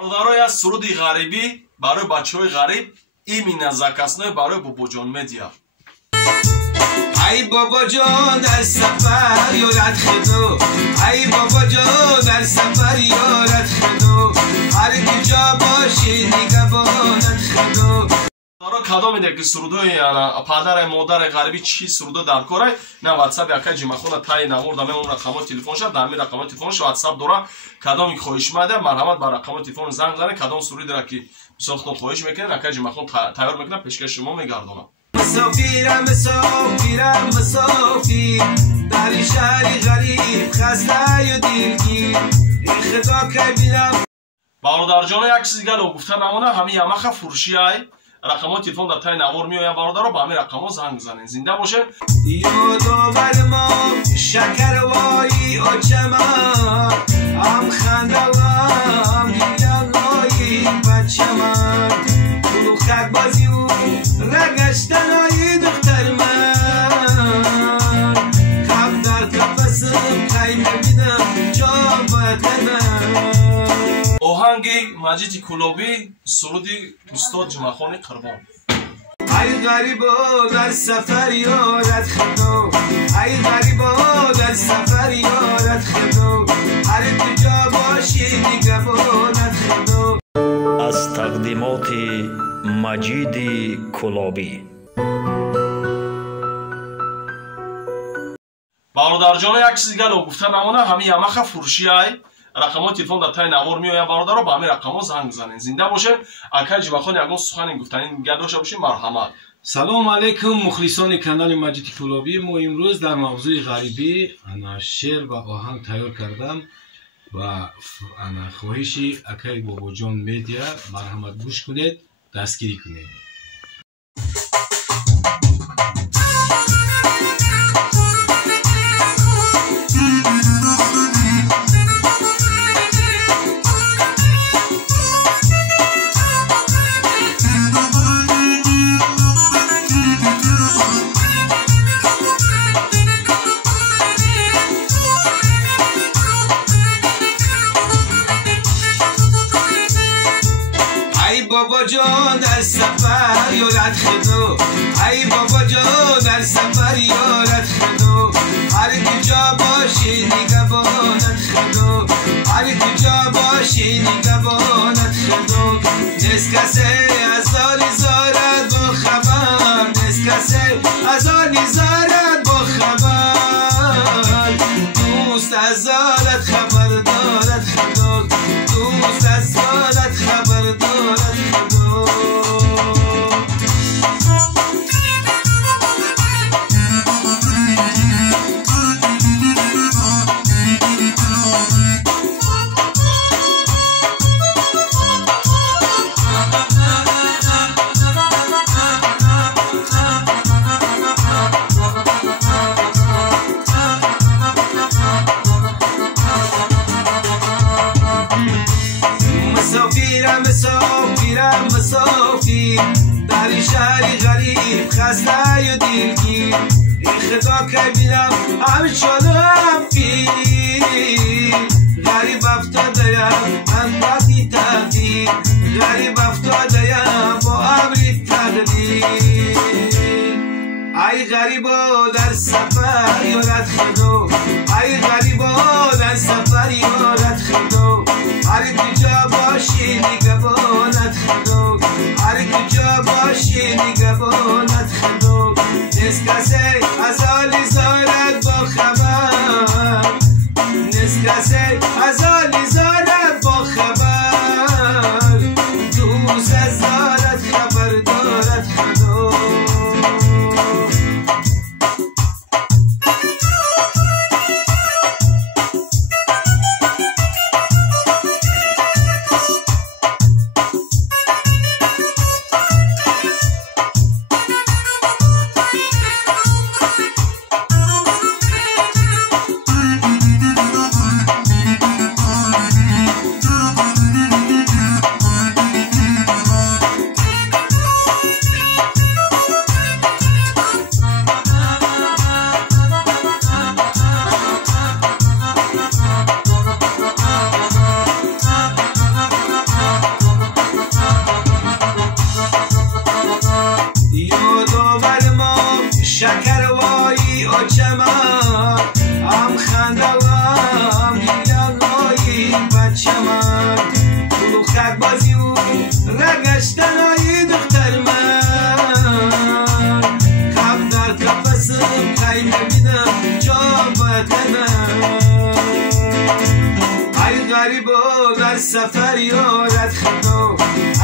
برادرای از سرودی غریبی برای بچه‌های غریب ایمینا زکاسنوی برای باباجان مدیا. ای بابا جان در سفر یارت خدو، ای بابا جان در سفر یارت خدو، هر کجا باشی نگهبانت خدو. دارا کدام میده که سرودای پدر مادر غریبی چی سرودا در کاره نه واتساپ яка ҷимахона тай намурда мемон рақамои телефонша дар ми рақамои телефонша ватсап дора кадоми хоҳиш мада марҳамат ба рақамои телефон занг зане кадом сурудира ки бисохтон хоҳиш мекунед яка ҷимахон тайёр мекунад пешкаши шумо мегардонам. مسافرم مسافرم مسافر در شهری غریب خسته و دلگیر ای خدا که بینم. برادرجان یک چیز دیگه گفته نمونه همین یمخ فروشی ای رقم‌های تلفن در تای نوار میآید برادرها با همین رقم‌ها زنگ بزنید. زنده باشه. یادآور ما شکروایی آچمان هم خنده و هم گریه‌های بچه‌مان کلوخک بازی و رگشتنهای دختر من کف در قفسم کی نبینم جا وطنم. آهنگی مجید کلابی سرودی استاد جمعخان قربان. ای غریبا در سفر یارت خدا، ای غریبا در سفر یارت خدا، هر کجا باشی نگهبانت خدا. از تقدیمات مجید کلابی. برادرجان یک چیز دیگه گفته نمونه همین یمخ فروشی ای رقم‌های تلفن در تای نوار میآید برادرها با همین رقم‌ها زنگ بزنید. زنده باشه. اکای جمعخان یگان سخن گفتنی دیگه داشته باشید. مرحمت. سلام علیکم مخلصان کانال مجید کلابی. ما امروز در موضوع غریبی انا شعر و آهنگ تیار کردم و انا خواهشی اکای باباجان میدیا مرحمت گوش کنید دستگیری کنید. بابا جان در سفر یارت خدو، ای بابا جان در سفر یارت خدو، هر کجا باشی نگهبانت خدو، هر کجا باشی نگهبانت خدو. نیست کسی از حال زارت با خبر، نیست کسی از حال زارت با خبر، دوست از حالت خبر دارد خدا، دوست از حالت خبر دارد خدا. مسافرم مسافرم مسافر در شهری غریب خسته و دلگیر ای خدا که بینم همه شدم پیر. غریب افتادم من وقتی تقدیر، غریب افتادم با امری تقدیر. ای غریبا در سفر یارت خدا، ای غریبا در سفر یارت خدا، هر کجا باشی نگهبانت خدا، هر کجا باشی نگهبانت خدا. نیست کسی از حال زارت با خبر، نیست کسی از حال زارت با خبر، دوست از زارت خبر دارد خدا. خک بازی و رگشتن های دختر من خب در کفسم کی نبینم جا وطنم ای غریبا در سفر یارت خدا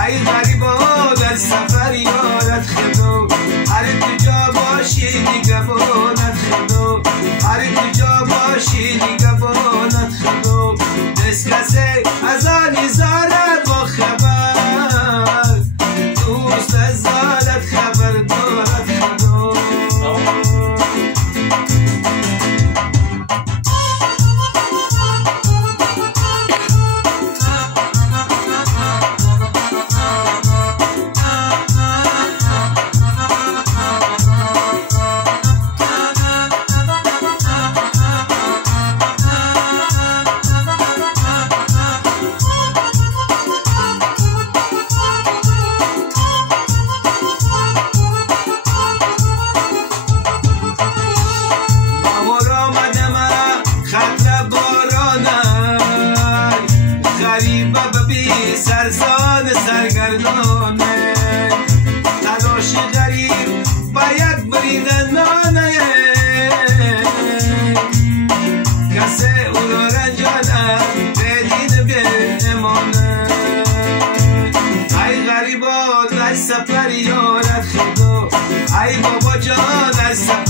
ای غریبا در سفر یارت خدا هر کجا باشی نگهبانت خدا هر کجا باشی نگهبانت خدا دست کسی از آن زارت با خبر دوست از زارت خبر دارد خدا سرزان سرگردانه تلاش غریب باید بریدن نانه کسی او را رنجانه بدین به امانه ای غریبا در سفر یارت خدا ای بابا جان در سفر